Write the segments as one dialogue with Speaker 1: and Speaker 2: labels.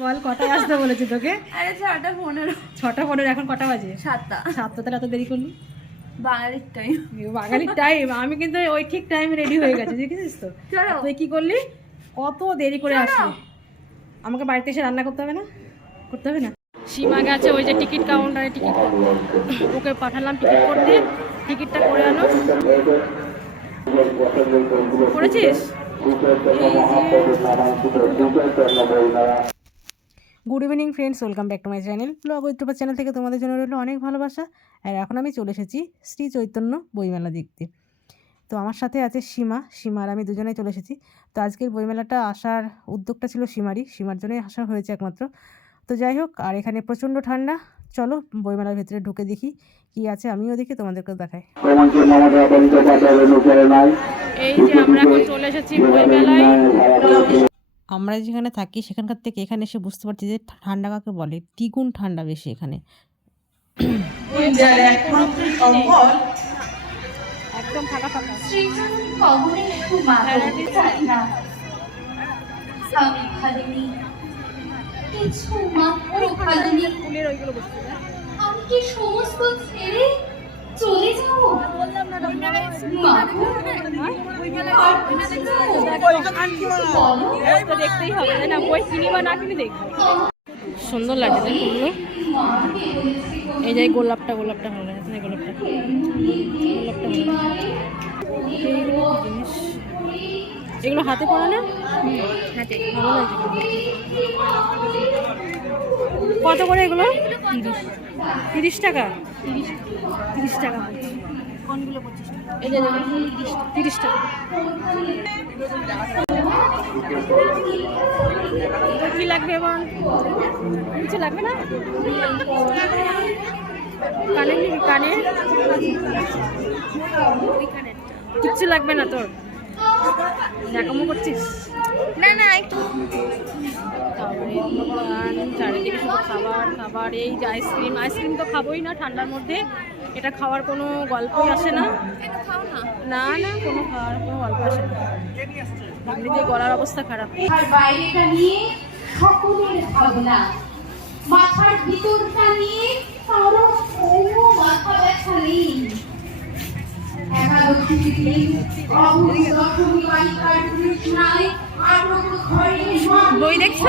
Speaker 1: বল কটায় আসতে বলেছি তোকে?
Speaker 2: আরে ছটা পনেরো।
Speaker 1: ছটা পনেরো এখন কটা বাজে?
Speaker 2: সাতটা।
Speaker 1: সাতটা তাহলে এত দেরি করলি?
Speaker 2: বাঙালির টাইম
Speaker 1: বাঙালির টাইম আমি কিন্তু ওই ঠিক টাইমে রেডি হয়ে গেছি দেখেছিস তো? তুই কি করলি? কত দেরি করে আসলি? আমাকে বাড়িতে এসে রান্না করতে হবে না? করতে হবে না? সীমা গেছে ওই যে টিকিট কাউন্টারে টিকিট ওকে পাঠালাম টিকিট করতে। টিকিটটা করে আনো। করেছিস? Good evening friends welcome back to my channel blog YouTuber channel থেকে তোমাদের জন্য রইল অনেক ভালোবাসা। আর এখন আমি চলে এসেছি শ্রী চৈতন্য বইমেলা দেখতে। তো আমার সাথে আছে সীমা। সীমা আর আমি দুজনেই চলে এসেছি। তো আজকের বইমেলাটা আসার উদ্যোগটা ছিল সীমারই। সীমার জন্যই আসা হয়েছে একমাত্র। তো যাই হোক, আর এখানে প্রচণ্ড ঠান্ডা। চলো বইমেলার ভেতরে ঢুকে দেখি কি আছে। আমিও দেখি, তোমাদেরকেও দেখাই। এই যে আমরা এখন চলে এসেছি বইমেলায়। আমরা যেখানে থাকি সেখানকার থেকে এখানে এসে বুঝতে পারছি যে ঠান্ডা কাকে বলে? দ্বিগুণ ঠান্ডা বেশি এখানে। একদম ফাঁকা ফাঁকা।
Speaker 3: কিছু মাত্র খালিনি
Speaker 1: ফুলের ওইগুলো বসতে
Speaker 3: আমি কি সমস্ত ছেড়ে চলে
Speaker 1: দেখতেই হবে না বই না সুন্দর লাগছে এই যে গোলাপটা গোলাপটা ভালো লাগছে এই গোলাপটা। গোলাপটা এগুলো হাতে পড়া না? হাতে ভালো লাগছে কত করে এগুলো? তিরিশ টাকা? তিরিশ টাকা কোনগুলো পঁচিশ টাকা? তিরিশ টাকা। কি লাগবে এবার কিছু লাগবে না? কানে কানে কিচ্ছু লাগবে না তোর? ন্যাকামো করছিস?
Speaker 2: না না একটু।
Speaker 1: তারপরে দোকান, চারিদিকে শুধু খাবার খাবার এই যে আইসক্রিম আইসক্রিম তো খাবোই না ঠান্ডার মধ্যে। এটা খাওয়ার কোনো গল্পই আসে না।
Speaker 2: না?
Speaker 1: না না কোনো খাওয়ার কোনো গল্প আসে না। এমনিতে গলার অবস্থা খারাপ।
Speaker 3: বাইরেটা নিয়ে সকলের ভাবনা। মাথার ভিতরটা নিয়ে কারও কোনো মাথা ব্যথা নেই।
Speaker 2: বই দেখছ?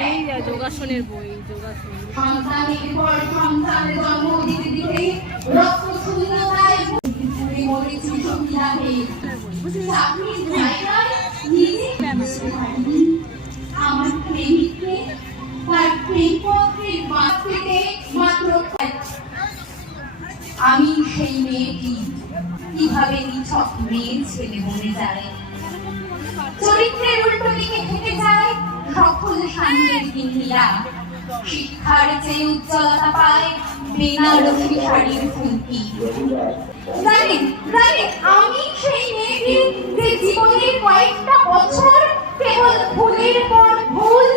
Speaker 1: এই যোগাসনের বই যোগাসন
Speaker 3: সন্তানের পর সন্তানের জন্ম দিতে দিতে রক্ত শূন্যতায় মরেছি সংগ্রামে চাকরির নিজে আমার প্রেমিককে তার প্রেমপত্রের বাঁধ মাত্র আমি সেই মেয়েটি কীভাবে নিছক মেয়ের ছেলে বনে যায়। চরিত্রের উল্টো দিকে থেকে যায় সকল সামনের গিন্নিরা শিক্ষার চেয়ে উজ্জ্বলতা পায় বেনারসি শাড়ির ফুলকি জানেন জানেন, আমি সেই মেয়েটি যে জীবনের কয়েকটা বছর কেবল ভুলের পর ভুল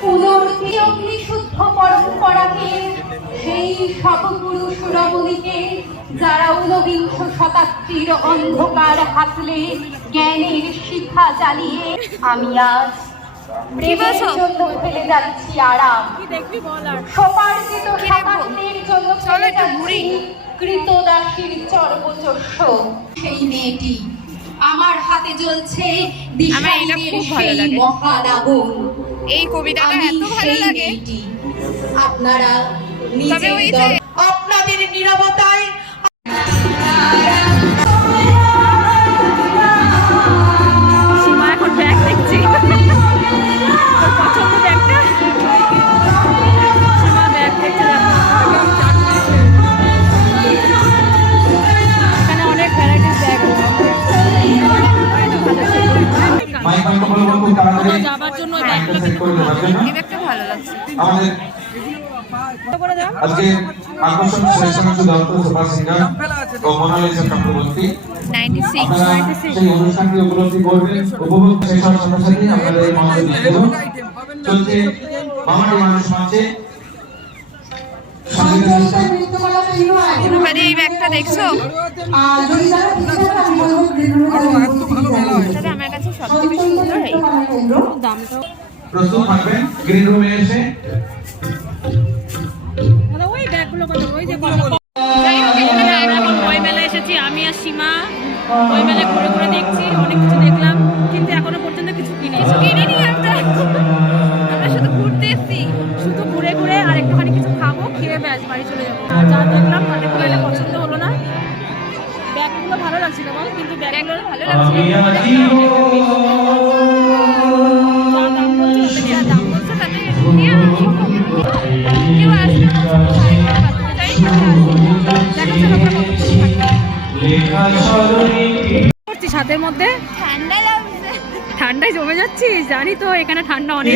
Speaker 3: পুনরুক্তি অগ্নি শুদ্ধ পরম্পরাকে সেই সবগুরু সুরবলিকে যারা ঊনবিংশ শতাব্দীর অন্ধকার হাতলে জ্ঞানের শিক্ষা জ্বালিয়ে আমি আজ প্রেমের জন্য ফেলে যাচ্ছি আরাম। জন্য চলে যাচ্ছি কৃতদাসীর চর্বচস্য সেই মেয়েটি আমার হাতে জ্বলছে সেই মহান আগুন
Speaker 2: এই কবিতাটা
Speaker 3: আমি
Speaker 2: এত ভালো লাগে।
Speaker 3: আপনারা
Speaker 2: তবে
Speaker 3: নিজের
Speaker 2: ওই যে-
Speaker 4: আজকে আকর্ষণ শ্রেষ্ঠ দত্ত সুপার সিঙ্গার ও মোনালিসা চক্রবর্তী সেই অনুষ্ঠানটি উপলব্ধি করবেন। উপভোগ শেষ হওয়ার সাথে সাথে আপনাদের এই মঞ্চ দিয়ে চলছে বাঙালি মানুষ মঞ্চে।
Speaker 2: মানে এই ব্যাগটা দেখছ? আমার কাছে সুন্দর এই।
Speaker 4: প্রস্তুত থাকবেন গ্রিন রুমে এসে।
Speaker 1: এসেছি আমি আর সীমা। বই মেলায় ঘুরে ঘুরে দেখছি অনেক কিছু দেখলাম কিন্তু এখনও পর্যন্ত কিছু কিনে
Speaker 2: কিনিনি আমরা। আমরা শুধু ঘুরতে এসেছি
Speaker 1: শুধু ঘুরে ঘুরে আর একটুখানি কিছু খাব খেয়ে ব্যাস বাড়ি চলে যাব। আর যা দেখলাম তাতে খুব একটা পছন্দ হলো না। ব্যাগগুলো ভালো লাগছিল বল কিন্তু ব্যাগগুলো
Speaker 2: ভালো
Speaker 4: আমি
Speaker 2: লাগছে
Speaker 1: দাম বলছে তাতে।
Speaker 2: কেউ আসবে
Speaker 1: হাতের মধ্যে। ঠান্ডায় জমে যাচ্ছিস জানি তো এখানে ঠান্ডা অনেক।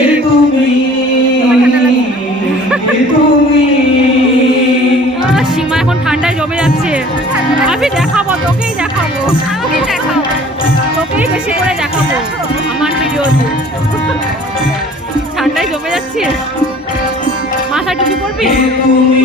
Speaker 1: সীমা এখন ঠান্ডায় জমে যাচ্ছে। আমি দেখাবো তোকেই দেখাবো। তোকেই বেশি করে দেখাবো আমার ভিডিওতে।
Speaker 4: তুমি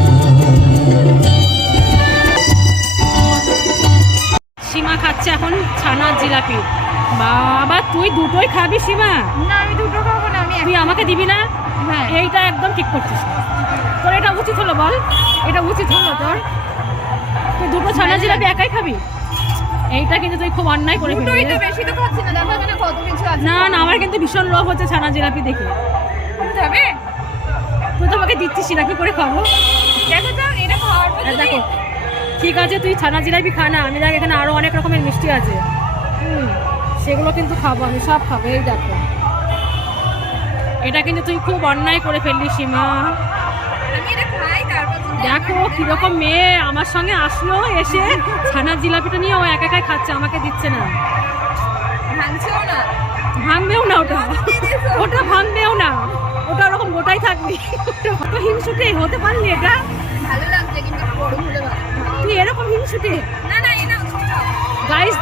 Speaker 1: ছানার জিলাপি। বাবা তুই দুটোই খাবি সীমা?
Speaker 2: না আমি দুটো খাব না আমি
Speaker 1: তুই আমাকে দিবি না?
Speaker 2: হ্যাঁ।
Speaker 1: এইটা একদম ঠিক করছিস। তোর এটা উচিত হলো বল। এটা উচিত হলো তোর। তুই দুটো ছানা জিলাপি একাই খাবি? এইটা কিন্তু তুই খুব অন্যায় করে ফেললি।
Speaker 2: তো বেশি তো খাচ্ছি না। দেখো এখানে কত কিছু আছে।
Speaker 1: না না আমার কিন্তু ভীষণ লোভ হচ্ছে ছানা জিলাপি দেখে।
Speaker 2: যাবে
Speaker 1: তুই তো আমাকে দিচ্ছিস না কি করে খাব?
Speaker 2: দেখো তো এটা খাওয়ার
Speaker 1: আর দেখো ঠিক আছে তুই ছানা জিলাপি খা না। আমি দেখ এখানে আরও অনেক রকমের মিষ্টি আছে। সেগুলো কিন্তু খাব আমি সব খাব এই দেখো। এটা কিন্তু তুই খুব অন্যায় করে ফেললি সীমা। দেখো কীরকম মেয়ে আমার সঙ্গে আসলো এসে ছানার জিলাপিটা নিয়ে ও একা একাই খাচ্ছে আমাকে দিচ্ছে না। ভাঙবেও না ওটা। ওটা ভাঙবেও না। ওটা ওরকম গোটাই থাকবি। কত হিংসুটে হতে পারলি এটা?
Speaker 2: ভালো লাগছে কিন্তু
Speaker 1: তুই এরকম হিংসুটে?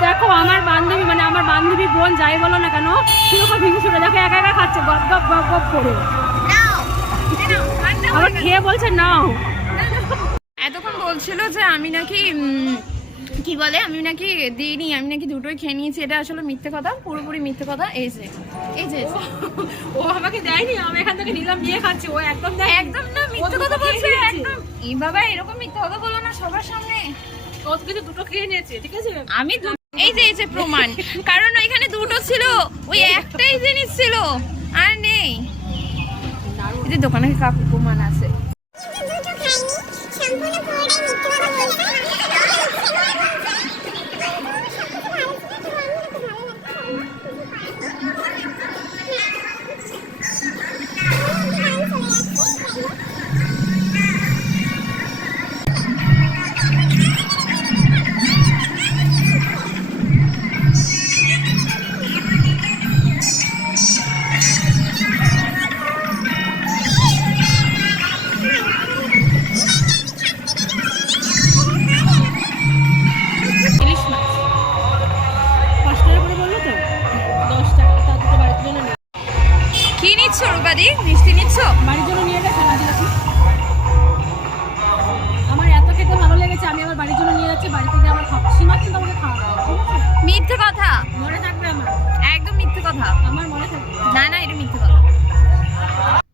Speaker 1: দেখো আমার বান্ধবী মানে আমার বান্ধবী বোন যাই বলো না কেন কীরকম হিংসুটে দেখো একা একা খাচ্ছে গপ গপ গপ গপ করে। আবার খেয়ে বলছে নাও।
Speaker 2: এতক্ষণ বলছিল যে আমি নাকি কি বলে আমি নাকি দিইনি আমি নাকি দুটোই খেয়ে নিয়েছি এটা আসলে মিথ্যে কথা পুরোপুরি মিথ্যে কথা এই যে এই যে
Speaker 1: ও আমাকে দেয়নি আমি এখান থেকে নিলাম নিয়ে খাচ্ছি ও একদম দেয়
Speaker 2: একদম না মিথ্যে কথা বলছে একদম। এই বাবা এরকম মিথ্যে কথা বলো না সবার সামনে।
Speaker 1: ও কিন্তু দুটো খেয়ে নিয়েছে ঠিক আছে?
Speaker 2: আমি এই যে এই যে প্রমাণ। কারণ ওইখানে দুটো ছিল ওই একটাই জিনিস ছিল আর নেই। এই যে দোকানে কাপ প্রমাণ আছে।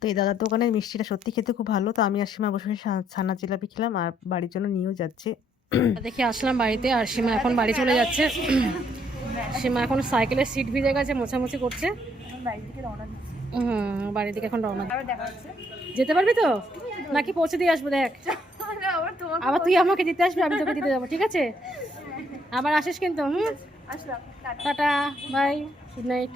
Speaker 1: এই দাদার দোকানের মিষ্টিটা সত্যি খেতে খুব ভালো। তো আমি আর সীমা বসে ছানা জিলাপি খেলাম আর বাড়ির জন্য নিয়েও যাচ্ছে। দেখি আসলাম বাড়িতে। আর সীমা এখন বাড়ি চলে যাচ্ছে। সীমা এখন সাইকেলের সিট ভিজে গেছে মোছামুছি করছে। হুম বাড়ির দিকে এখন রওনা যেতে পারবি তো? নাকি পৌঁছে দিয়ে আসব দেখ। আবার তুই আমাকে দিতে আসবি আমি তোকে দিতে যাব ঠিক আছে? আবার আসিস কিন্তু হুম? Tata bye good night.